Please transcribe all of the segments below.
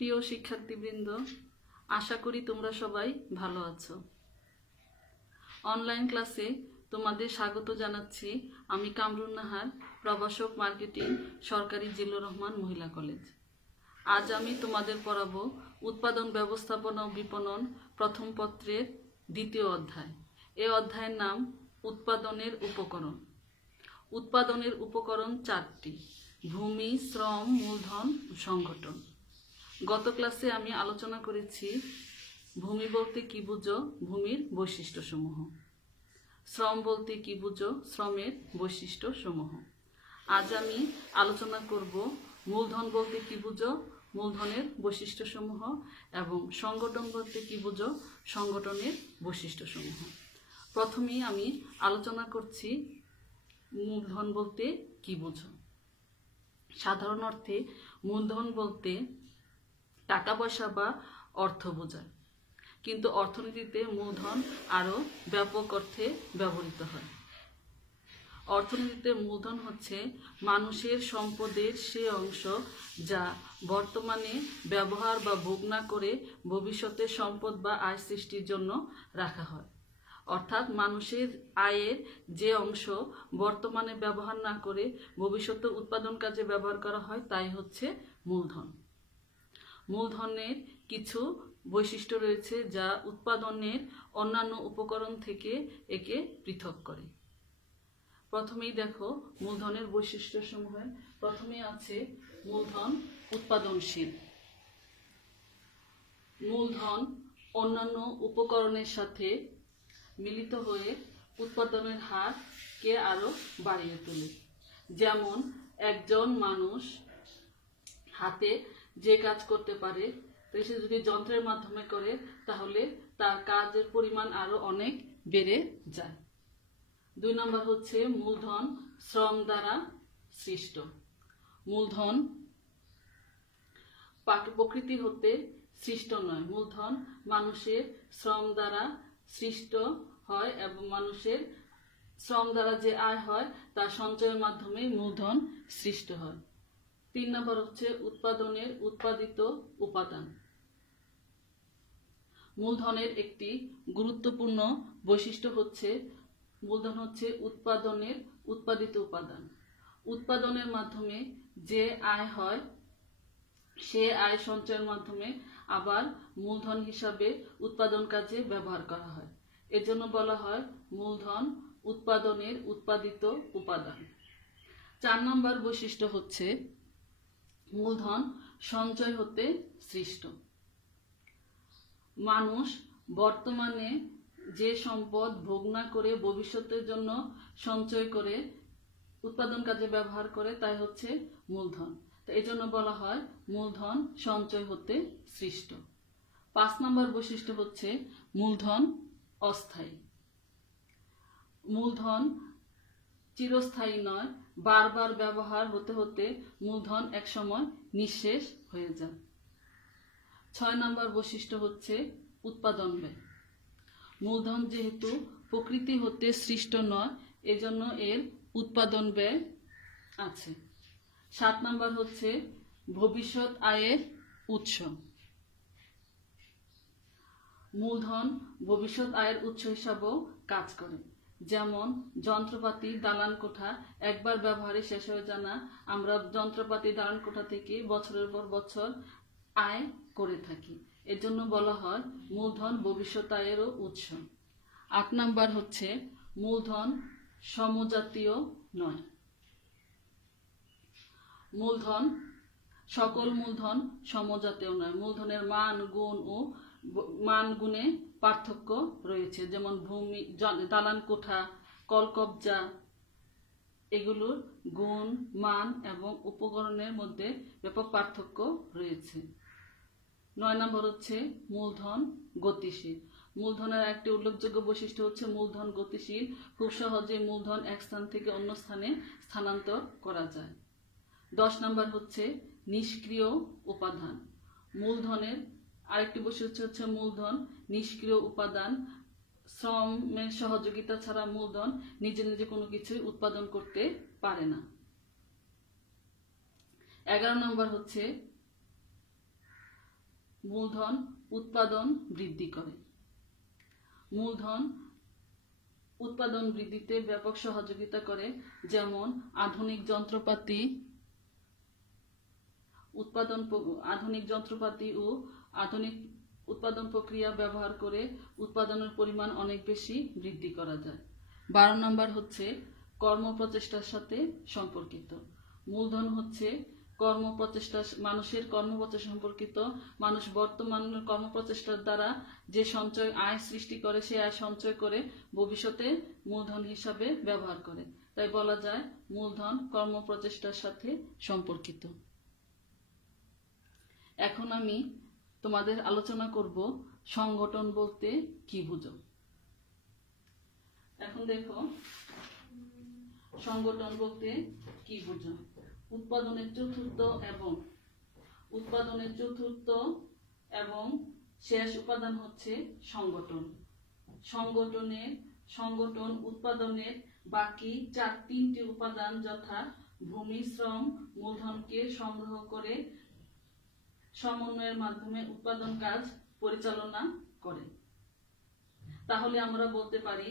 প্রিয় শিক্ষার্থীবৃন্দ, আশা করি তোমরা সবাই ভালো আছো। অনলাইন ক্লাসে তোমাদের স্বাগত জানাচ্ছি। আমি কামরুন নাহার, প্রভাষক মার্কেটিং, সরকারি জিল্লুর রহমান মহিলা কলেজ। আজ আমি তোমাদের পড়াবো উৎপাদন ব্যবস্থাপনা ও বিপণন প্রথম পত্রের দ্বিতীয় অধ্যায়। এই অধ্যায়ের নাম উৎপাদনের উপকরণ। উৎপাদনের উপকরণ 4টি: ভূমি, শ্রম, মূলধন, সংগঠন। গত ক্লাসে আমি আলোচনা করেছি ভূমি বলতে কি বুঝো, ভূমির বৈশিষ্ট্যসমূহ। শ্রম বলতে কি বুঝো, শ্রমের বৈশিষ্ট্যসমূহ। আজ আমি আলোচনা করব মূলধন বলতে কি বুঝো, মূলধনের বৈশিষ্ট্যসমূহ, এবং সংগঠন বলতে কি বুঝো, সংগঠনের বৈশিষ্ট্যসমূহ। প্রথমেই আমি আলোচনা করছি মূলধন বলতে কি বুঝো। সাধারণ অর্থে মূলধন বলতে টাকা পয়সা বা অর্থ বোঝায়, কিন্তু অর্থনীতিতে মূলধন আরও ব্যাপক অর্থে ব্যবহৃত হয়। অর্থনীতিতে মূলধন হচ্ছে মানুষের সম্পদের সে অংশ যা বর্তমানে ব্যবহার বা ভোগ না করে ভবিষ্যতে সম্পদ বা আয় সৃষ্টির জন্য রাখা হয়। অর্থাৎ মানুষের আয়ের যে অংশ বর্তমানে ব্যবহার না করে ভবিষ্যতে উৎপাদন কাজে ব্যবহার করা হয় তাই হচ্ছে মূলধন। মূলধনের কিছু বৈশিষ্ট্য রয়েছে যা উৎপাদনের অন্যান্য উপকরণ থেকে একে পৃথক করে। প্রথমেই দেখো মূলধনের বৈশিষ্ট্যসমূহ। প্রথমে আছে মূলধন উৎপাদনশীল। মূলধন অন্যান্য উপকরণের সাথে মিলিত হয়ে উৎপাদনের হারকে আরো বাড়িয়ে তোলে। যেমন একজন মানুষ হাতে যে কাজ করতে পারে, সে যদি যন্ত্রের মাধ্যমে করে তাহলে তার কাজের পরিমাণ আরো অনেক বেড়ে যায়। 2 নম্বর হচ্ছে মূলধন শ্রম দ্বারা সৃষ্ট। মূলধন প্রকৃতি হতে সৃষ্ট নয়, মূলধন মানুষের শ্রম দ্বারা সৃষ্ট হয় এবং মানুষের শ্রম দ্বারা যে আয় হয় তার সঞ্চয়ের মাধ্যমে মূলধন সৃষ্ট হয়। 3 নম্বর হচ্ছে উৎপাদনের উৎপাদিত উপাদান। মূলধনের একটি গুরুত্বপূর্ণ বৈশিষ্ট্য হচ্ছে মূলধন হচ্ছে উৎপাদনের উৎপাদিত উপাদান। উৎপাদনের মাধ্যমে যে আয় হয় সে আয় সঞ্চয়ের মাধ্যমে আবার মূলধন হিসাবে উৎপাদন কাজে ব্যবহার করা হয়। এজন্য বলা হয় মূলধন উৎপাদনের উৎপাদিত উপাদান। 4 নম্বর বৈশিষ্ট্য হচ্ছে মূলধন সঞ্চয় হতে সৃষ্ট। মানুষ বর্তমানে যে সম্পদ ভোগ না করে ভবিষ্যতের জন্য সঞ্চয় করে উৎপাদন কাজে ব্যবহার করে তাই হচ্ছে মূলধন। তো এই জন্য বলা হয় মূলধন সঞ্চয় হতে সৃষ্ট। 5 নম্বর বৈশিষ্ট্য হচ্ছে মূলধন অস্থায়ী। মূলধন চিরস্থায়ী নয়, বারবার ব্যবহার হতে হতে মূলধন একসময় নিঃশেষ হয়ে যায়। 6 নম্বর বৈশিষ্ট্য হচ্ছে উৎপাদন ব্যয়। মূলধন যেহেতু প্রকৃতি হতে সৃষ্ট নয়, এজন্য এর উৎপাদন ব্যয় আছে। 7 নম্বর হচ্ছে ভবিষ্যৎ আয়ের উৎস। মূলধন ভবিষ্যৎ আয়ের উৎস হিসাবেও কাজ করে। যেমন যন্ত্রপাতি, দালান কোঠা একবার ব্যবহারে শেষ হয়ে যায় না, আমরা যন্ত্রপাতি, দালান কোঠা থেকে বছরের পর বছর আয় করে থাকি। এর জন্য বলা হয় মূলধন ভবিষ্যৎ আয়েরও উৎস। 8 নম্বর হচ্ছে মূলধন সমজাতীয় নয়। মূলধন সকল মূলধন সমজাতীয় নয়। মূলধনের মান গুণে পার্থক্য রয়েছে। যেমন ভূমি, দালান কোঠা, কলকবজা এগুলোর গুণ, মান এবং উপকরণের মধ্যে ব্যাপক পার্থক্য রয়েছে। 9 নম্বর হচ্ছে মূলধন গতিশীল। মূলধনের একটি উল্লেখযোগ্য বৈশিষ্ট্য হচ্ছে মূলধন গতিশীল। খুব সহজে মূলধন এক স্থান থেকে অন্য স্থানে স্থানান্তর করা যায়। 10 নম্বর হচ্ছে নিষ্ক্রিয় উপাদান। মূলধনের আরেকটি বৈশিষ্ট্য হচ্ছে মূলধন নিষ্ক্রিয় উপাদান। শ্রমের সহযোগিতা ছাড়া মূলধন নিজে নিজে কোনো কিছুই উৎপাদন করতে পারে না। 11 নম্বর হচ্ছে মূলধন উৎপাদন বৃদ্ধি করে। মূলধন উৎপাদন বৃদ্ধিতে ব্যাপক সহযোগিতা করে, যেমন আধুনিক যন্ত্রপাতি ও আধুনিক উৎপাদন প্রক্রিয়া ব্যবহার করে উৎপাদনের পরিমাণ অনেক বেশি বৃদ্ধি করা যায়। 12 নম্বর হচ্ছে কর্মপ্রচেষ্টার সাথে সম্পর্কিত। মূলধন হচ্ছে মানুষের কর্মপ্রচেষ্টা সম্পর্কিত। মানুষ বর্তমান কর্মপ্রচেষ্টার দ্বারা যে আয় সৃষ্টি করে, সে আয় সঞ্চয় করে ভবিষ্যতে মূলধন হিসাবে ব্যবহার করে। তাই বলা যায় মূলধন কর্মপ্রচেষ্টার সাথে সম্পর্কিত। এখন আমি তোমাদের আলোচনা করব সংগঠন বলতে কি বুঝো। এখন দেখো সংগঠন বলতে কি বুঝো। উৎপাদনের চতুর্থ এবং শেষ উপাদান হচ্ছে সংগঠন। সংগঠন উৎপাদনের বাকি 3টি উপাদান যথা ভূমি, শ্রম, মূলধনকে সংগ্রহ করে সমন্বয়ের মাধ্যমে উৎপাদন কাজ পরিচালনা করে। তাহলে আমরা বলতে পারি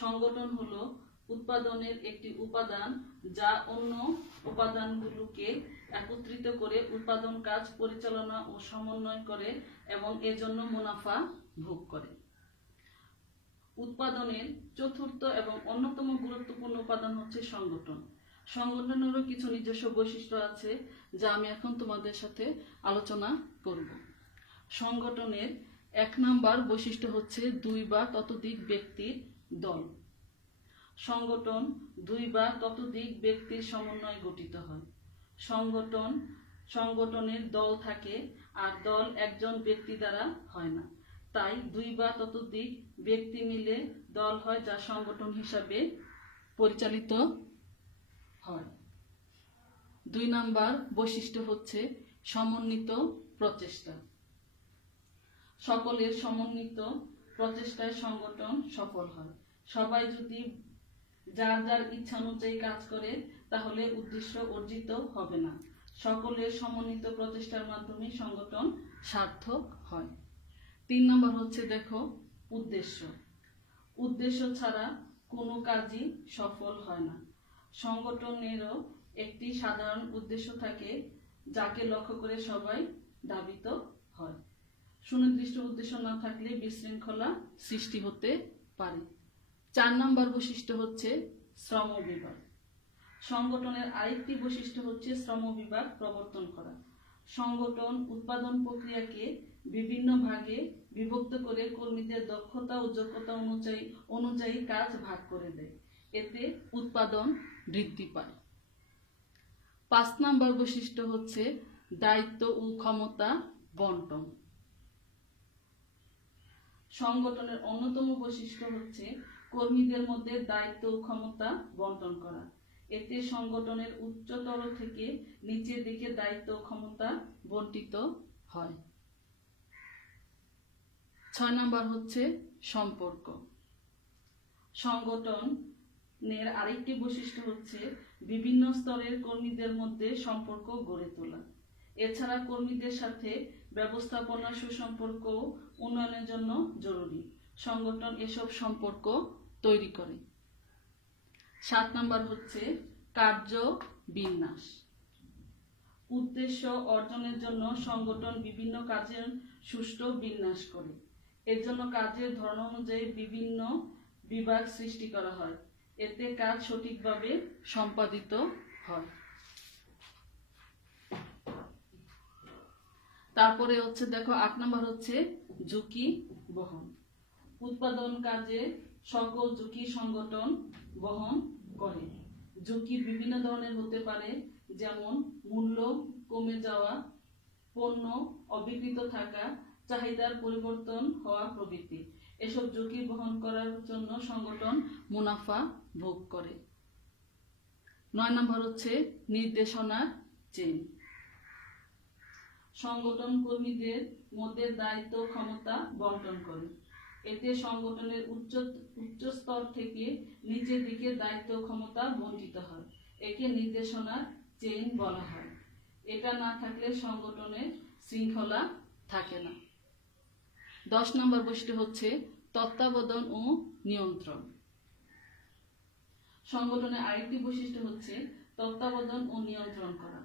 সংগঠন হলো উৎপাদনের একটি উপাদান যা অন্য উপাদানগুলোকে একত্রিত করে উৎপাদন কাজ পরিচালনা ও সমন্বয় করে এবং এজন্য মুনাফা ভোগ করে। উৎপাদনের চতুর্থ এবং অন্যতম গুরুত্বপূর্ণ উপাদান হচ্ছে সংগঠন। সংগঠনেরও কিছু নিজস্ব বৈশিষ্ট্য আছে যা আমি এখন তোমাদের সাথে আলোচনা করব। সংগঠনের 1 নম্বর বৈশিষ্ট্য হচ্ছে 2 বা ততোধিক ব্যক্তির দল। সংগঠন 2 বা ততোধিক ব্যক্তির সমন্বয়ে গঠিত হয়। সংগঠনের দল থাকে, আর দল একজন ব্যক্তি দ্বারা হয় না। তাই 2 বা ততোধিক ব্যক্তি মিলে দল হয়, যা সংগঠন হিসাবে পরিচালিত হয়। 2 নম্বর বৈশিষ্ট্য হচ্ছে সমন্বিত প্রচেষ্টা। সকলের সমন্বিত প্রচেষ্টায় সংগঠন সফল হয়। সবাই যদি যার যার ইচ্ছা অনুযায়ী কাজ করে তাহলে উদ্দেশ্য অর্জিত হবে না। সকলের সমন্বিত প্রচেষ্টার মাধ্যমে সংগঠন সার্থক হয়। 3 নম্বর হচ্ছে দেখো উদ্দেশ্য ছাড়া কোনো কাজই সফল হয় না। সংগঠনেরও একটি সাধারণ উদ্দেশ্য থাকে যাকে লক্ষ্য করে সবাই ধাবিত হয়। সুনির্দিষ্ট উদ্দেশ্য না থাকলে বিশৃঙ্খলা সৃষ্টি হতে পারে। 4 নম্বর বৈশিষ্ট্য হচ্ছে শ্রম বিভাগ। সংগঠনের আরেকটি বৈশিষ্ট্য হচ্ছে শ্রম বিভাগ প্রবর্তন করা। সংগঠন উৎপাদন প্রক্রিয়াকে বিভিন্ন ভাগে বিভক্ত করে কর্মীদের দক্ষতা ও যোগ্যতা অনুযায়ী কাজ ভাগ করে দেয়। এতে উৎপাদন বৃদ্ধি পায়। 5 নম্বর বৈশিষ্ট্য হচ্ছে দায়িত্ব ও ক্ষমতা বন্টন। সংগঠনের অন্যতম বৈশিষ্ট্য হচ্ছে কর্মীদের মধ্যে দায়িত্ব ও ক্ষমতা বন্টন করা। এতে সংগঠনের উচ্চতর থেকে নিচের দিকে দায়িত্ব ও ক্ষমতা বন্টিত হয়। 6 নম্বর হচ্ছে সম্পর্ক। সংগঠনের আরেকটি বৈশিষ্ট্য হচ্ছে বিভিন্ন স্তরের কর্মীদের মধ্যে সম্পর্ক গড়ে তোলা। এছাড়া কর্মীদের সাথে ব্যবস্থাপনা সুসম্পর্ক উন্নয়নের জন্য জরুরি। সংগঠন এসব সম্পর্ক তৈরি করে। 7 নম্বর হচ্ছে কার্য বিন্যাস। উদ্দেশ্য অর্জনের জন্য সংগঠন বিভিন্ন কাজের সুষ্ঠু বিন্যাস করে। এর জন্য কাজের ধরন অনুযায়ী বিভিন্ন বিভাগ সৃষ্টি করা হয়। এতে কাজ সঠিকভাবে সম্পাদিত হয়। তারপরে হচ্ছে দেখো 8 নম্বর হচ্ছে ঝুঁকি বহন। উৎপাদন কাজে সকল ঝুঁকি সংগঠন বহন করে। ঝুঁকি বিভিন্ন ধরনের হতে পারে, যেমন মূল্য কমে যাওয়া, পণ্য অবিক্রিত থাকা, চাহিদার পরিবর্তন হওয়া প্রভৃতি। এসব ঝুঁকি বহন করার জন্য সংগঠন মুনাফা ভোগ করে। 9 নম্বর হচ্ছে নির্দেশনার চেইন। সংগঠন কর্মীদের মধ্যে দায়িত্ব ক্ষমতা বন্টন করে। এতে সংগঠনের উচ্চ স্তর থেকে নিচের দিকে দায়িত্ব ক্ষমতা বন্টিত হয়। একে নির্দেশনার চেইন বলা হয়। এটা না থাকলে সংগঠনের শৃঙ্খলা থাকে না। 10 নম্বর বৈশিষ্ট্য হচ্ছে তত্ত্বাবধান ও নিয়ন্ত্রণ। সংগঠনের আরেকটি বৈশিষ্ট্য হচ্ছে তত্ত্বাবধান ও নিয়ন্ত্রণ করা।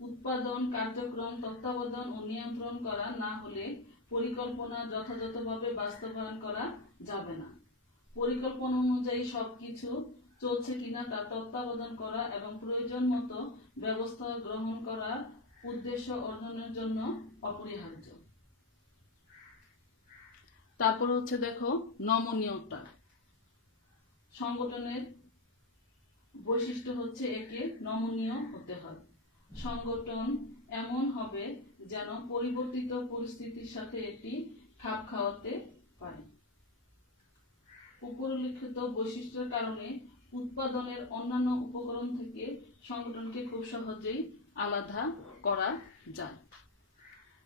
উৎপাদন কার্যক্রম তত্ত্বাবধান ও নিয়ন্ত্রণ করা না হলে পরিকল্পনা যথাযথভাবে বাস্তবায়ন করা যাবে না। পরিকল্পনা অনুযায়ী সবকিছু চলছে কিনা তা তত্ত্বাবধান করা এবং প্রয়োজন মতো ব্যবস্থা গ্রহণ করার উদ্দেশ্য অর্জনের জন্য অপরিহার্য। তারপর হচ্ছে দেখো নমনীয়তা। সংগঠনের বৈশিষ্ট্য হচ্ছে একে নমনীয় হতে হয়। সংগঠন এমন হবে যেন পরিবর্তিত পরিস্থিতির সাথে এটি খাপ খাওয়াতে পারে। উপরিলিখিত বৈশিষ্ট্যের কারণে উৎপাদনের অন্যান্য উপকরণ থেকে সংগঠনকে খুব সহজেই আলাদা করা যায়।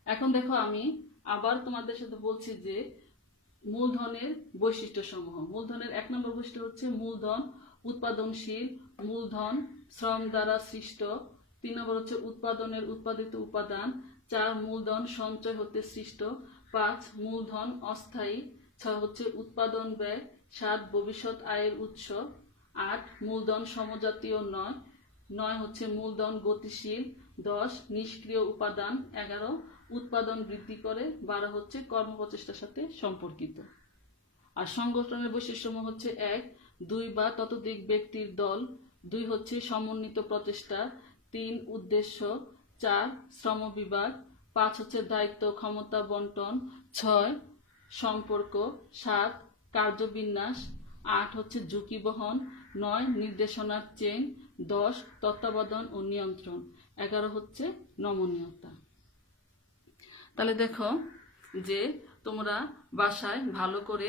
এখন দেখো আমি আবার তোমাদের সাথে বলছি যে মূলধনের বৈশিষ্ট্য সমূহ। মূলধনের 1 নম্বর বৈশিষ্ট্য হচ্ছে মূলধন উৎপাদনশীল, মূলধন শ্রম দ্বারা সৃষ্ট। 3 নম্বর হচ্ছে উৎপাদনের উৎপাদিত উপাদান। 4 মূলধন সঞ্চয় হতে সৃষ্ট। 5 মূলধন অস্থায়ী। 6 হচ্ছে উৎপাদন ব্যয়। 7 ভবিষ্যৎ আয়ের উৎস। 8 মূলধন সমজাতীয় নয়। 9 হচ্ছে মূলধন গতিশীল। 10 নিষ্ক্রিয় উপাদান। 11 উৎপাদন বৃদ্ধি করে। 12 হচ্ছে কর্মপ্রচেষ্টার সাথে সম্পর্কিত। আর সংগঠনের বৈশিষ্ট্যসমূহ হচ্ছে 1 2 বা ততোধিক ব্যক্তির দল। 2 হচ্ছে সমন্বিত প্রচেষ্টা। 3 উদ্দেশ্য। 4 শ্রম বিভাগ। 5 হচ্ছে দায়িত্ব ক্ষমতা বন্টন। 6 সম্পর্ক। 7 কার্যবিন্যাস। 8 হচ্ছে ঝুঁকি বহন। 9 নির্দেশনার চেইন। 10 তত্ত্বাবধান ও নিয়ন্ত্রণ। 11 হচ্ছে নমনীয়তা। তাহলে দেখো যে তোমরা বাসায় ভালো করে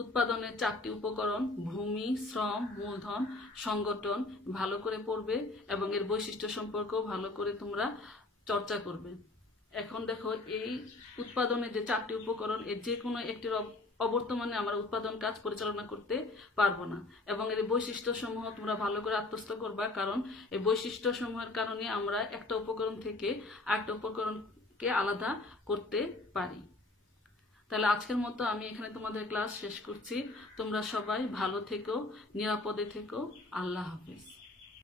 উৎপাদনের 4টি উপকরণ ভূমি, শ্রম, মূলধন, সংগঠন ভালো করে পড়বে এবং এর বৈশিষ্ট্য সম্পর্কেও ভালো করে তোমরা চর্চা করবে। এখন দেখো এই উৎপাদনের যে 4টি উপকরণ এর যে কোনো একটির অবর্তমানে আমরা উৎপাদন কাজ পরিচালনা করতে পারবো না এবং এর বৈশিষ্ট্য সমূহ তোমরা ভালো করে আত্মস্থ করবা, কারণ এই বৈশিষ্ট্য সমূহের কারণে আমরা একটা উপকরণ থেকে আরেকটা উপকরণকে আলাদা করতে পারি। তাহলে আজকের মতো আমি এখানে তোমাদের ক্লাস শেষ করছি। তোমরা সবাই ভালো থেকো, নিরাপদে থেকো। আল্লাহ হাফেজ।